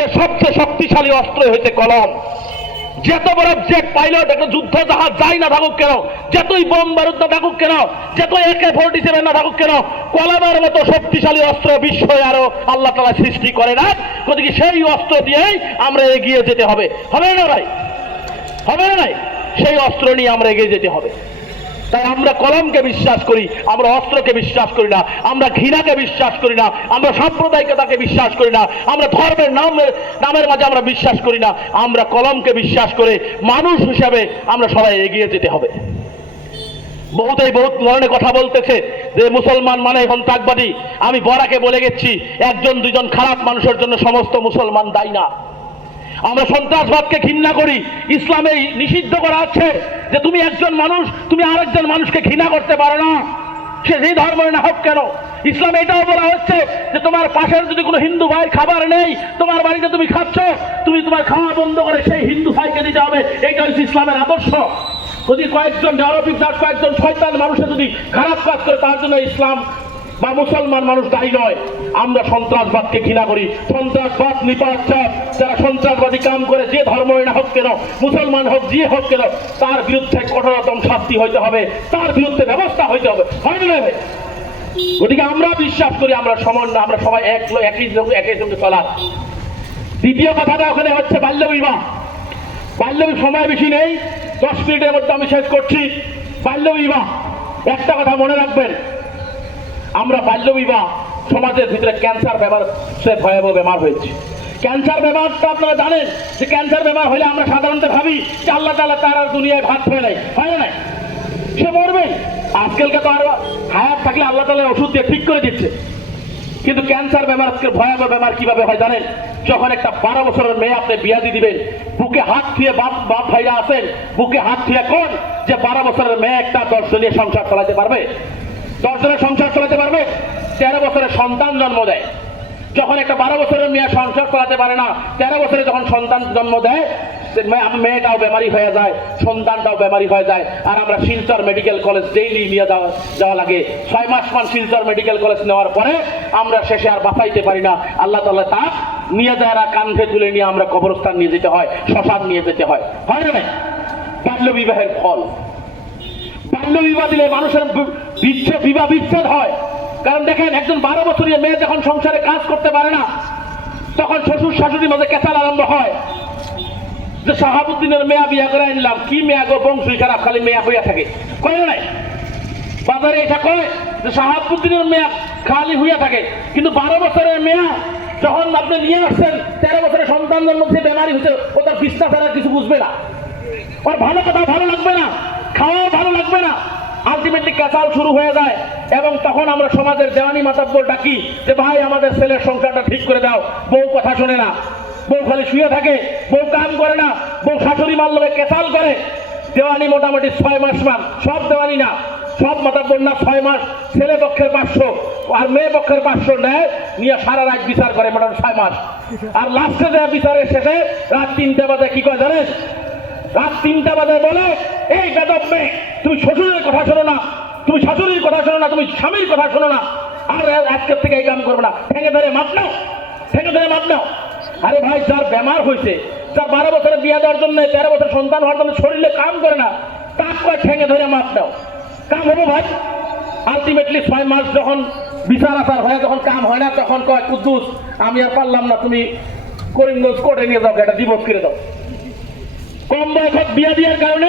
বিশ্বের সবচেয়ে শক্তিশালী অস্ত্র হয়েছে কলম। যত বড় জেট পাইলট একটা যুদ্ধ জাহাজ যাই না থাকুক কেন, যতই বোম বারুদ না থাকুক কেন, যতই AK-47 না থাকুক কেন, কলমের মতো শক্তিশালী অস্ত্র বিশ্বে আরো আল্লাহ তাআলা সৃষ্টি করে না। গতিকে সেই অস্ত্র দিয়েই আমরা এগিয়ে যেতে হবে। হবে না ভাই? হবে না নাই? সেই অস্ত্র নিয়ে আমরা এগিয়ে যেতে হবে। তাই আমরা কলমকে বিশ্বাস করি, আমরা অস্ত্রকে বিশ্বাস করি না, আমরা ঘৃণাকে বিশ্বাস করি না, আমরা সাম্প্রদায়িকতাকে বিশ্বাস করি না, আমরা ধর্মের নামের মাঝে আমরা বিশ্বাস করি না, আমরা কলমকে বিশ্বাস করে মানুষ হিসাবে আমরা সবাই এগিয়ে যেতে হবে। বহুতেই বহুত ধরনের কথা বলতেছে যে মুসলমান মানে সন্ত্রাসবাদী। আমি বরাকে বলে গেছি, একজন দুজন খারাপ মানুষের জন্য সমস্ত মুসলমান দায়ী না। আমরা সন্ত্রাসবাদকে ঘৃণা করি। ইসলামে নিষিদ্ধ করা আছে যে তুমি একজন মানুষ, তুমি আরেকজন মানুষকে ঘৃণা করতে পারো না, সে যেই ধর্মের না হোক কেন। ইসলামে এটাও বলা হচ্ছে যে তোমার পাশের যদি কোনো হিন্দু ভাই খাবার নেই, তোমার বাড়িতে তুমি খাচ্ছ, তুমি তোমার খাওয়া বন্ধ করে সেই হিন্দু ভাইকে দিতে হবে। এইটা হচ্ছে ইসলামের আদর্শ। যদি কয়েকজন নিরপরাধ কয়েকজন শয়তান মানুষের যদি খারাপ কাজ করে, তার জন্য ইসলাম বা মুসলমান মানুষ দায়ী নয়। আমরা সন্ত্রাসবাদকে ঘৃণা করি। সন্ত্রাসবাদ নিপাচার যারা সন্ত্রাসবাদী কাম করে, যে ধর্মই না হোক কেন, মুসলমান হোক যে হোক কেন, তার বিরুদ্ধে কঠোরতম শাস্তি হইতে হবে, তার বিরুদ্ধে ব্যবস্থা হইতে হবে। হয় না ভাই? গতিকে আমরা বিশ্বাস করি আমরা সমান না, আমরা সবাই একই সঙ্গে চলা। দ্বিতীয় কথাটা ওখানে হচ্ছে বাল্য বিবাহ। বাল্য সময় বেশি নেই, 10 মিনিটের মধ্যে আমি শেষ করছি। বাল্য বিবাহ, একটা কথা মনে রাখবেন, আমরা বাল্য বিবাহ সমাজের ভিতরে ক্যান্সার বেমার, সে ভয়াবহ বেমার হয়েছে। ক্যান্সার বেমারটা আপনারা জানেন যে ক্যান্সার বেমার হলে আমরা সাধারণত ভাবি যে আল্লাহ তাআলা তার আর দুনিয়ায় ভাত ফেলে নাই, হয় না? সে মরবে। আজকালকে তো আর হায়াত থাকলে আল্লাহ তাআলা ওষুধ দিয়ে ঠিক করে দিচ্ছে। কিন্তু ক্যান্সার বেমার, আজকের ভয়াবহ বেমার কিভাবে হয় জানেন? যখন একটা 12 বছরের মেয়ে আপনি বিয়া দিয়ে দিবেন, বুকে হাত দিয়ে বাপ ভাইরা আছেন, বুকে হাত দিয়ে কোন যে 12 বছরের মেয়ে একটা 10 জনের সংসার চালাতে পারবে? 10 জনের সংসার চালাতে পারবে? 13 বছরের সন্তান জন্ম দেয়। যখন একটা 12 বছরের মেয়ে সংসার চালাতে পারে না, 13 বছরে যখন সন্তান জন্ম দেয়, মেয়েটাও বেমারি হয়ে যায়, সন্তানটাও বেমারি হয়ে যায়। আর আমরা শিলচর মেডিকেল কলেজ ডেইলি নিয়ে যাওয়া লাগে। 6 মাস শিলচর মেডিকেল কলেজ নেওয়ার পরে আমরা শেষে আর বাঁচাইতে পারি না। আল্লাহ তাআলা তা নিয়ে যায়, কাঁধে তুলে নিয়ে আমরা কবরস্থান নিয়ে যেতে হয়, শ্মশান নিয়ে যেতে হয়। হয় না? বাল্য বিবাহের ফল। বাল্য বিবাহ দিলে মানুষের বিবাহ বিচ্ছেদ হয়। কারণ দেখেন, একজন 12 বছরের মেয়ে যখন সংসারে কাজ করতে পারে না, তখন শ্বশুর শাশুড়ির মধ্যে কেচাল আরম্ভ হয় যে শাহাবুদ্দিনের মেয়া বিয়া করে আনলাম, কি মেয়া গো, বংশই খারাপ, খালি মেয়া হইয়া থাকে। কয় নাই বাজারে এটা কয় যে শাহাবুদ্দিনের মেয়া খালি হইয়া থাকে। কিন্তু 12 বছরের মেয়া যখন আপনি নিয়ে আসছেন, 13 বছরের সন্তান জন্মছে, বেমারি হচ্ছে, ও তার বিছনা ছাড়া কিছু বুঝবে না, ওর ভালো কথা ভালো লাগবে না, খাওয়াও ভালো লাগবে না। আলটিমেটলি ক্যাচাল শুরু হয়ে যায়। এবং তখন আমরা সমাজের দেওয়ানি মাতাব্বর ডাকি যে ভাই আমাদের ছেলের সংসারটা ঠিক করে দাও। বউ কথা শোনে না, বউ খালি শুয়ে থাকে, বউ কাম করে না, বউ শাশুড়ি মার লোকে ক্যাচাল করে। দেওয়ানি মোটামুটি 6 মাস সব দেওয়ানি না, সব মাতাব্বর না, 6 মাস। ছেলে পক্ষের 500 আর মেয়ে পক্ষের 500 নেয়, নিয়ে সারা রাত বিচার করে মোটামুটি 6 মাস। আর লাস্টে দেওয়া বিচারের শেষে রাত 3টা বাজে কি কয় জানেন? রাত 3টা বাজে বলে, এই বেদব মেয়ে, তুমি শ্বশুরের কথা শোনো না, তুমি শাশুড়ির কথা শোনো না, তুমি স্বামীর কথা শোনো না, আর আজকের থেকে এই কাম করবে না, ঠেঙে ধরে মাপ নাও, ঠেঙে ধরে মাপ নাও। আরে ভাই, যার বেমার হয়েছে, যার 12 বছরে বিয়ে দেওয়ার জন্য, 13 বছর সন্তান হওয়ার জন্য শরীরে কাম করে না, তার কয় ঠেঙে ধরে মাপ দাও। কাম হবো ভাই? আলটিমেটলি 6 মাস যখন বিচার আচার হয়, যখন কাম হয় না, তখন কয় কুদ্দুস আমি আর পারলাম না, তুমি করিমগঞ্জ কোর্টে নিয়ে যাও, এটা ডিভোর্স করে দাও। কম বয়সে বিয়ে দেওয়ার কারণে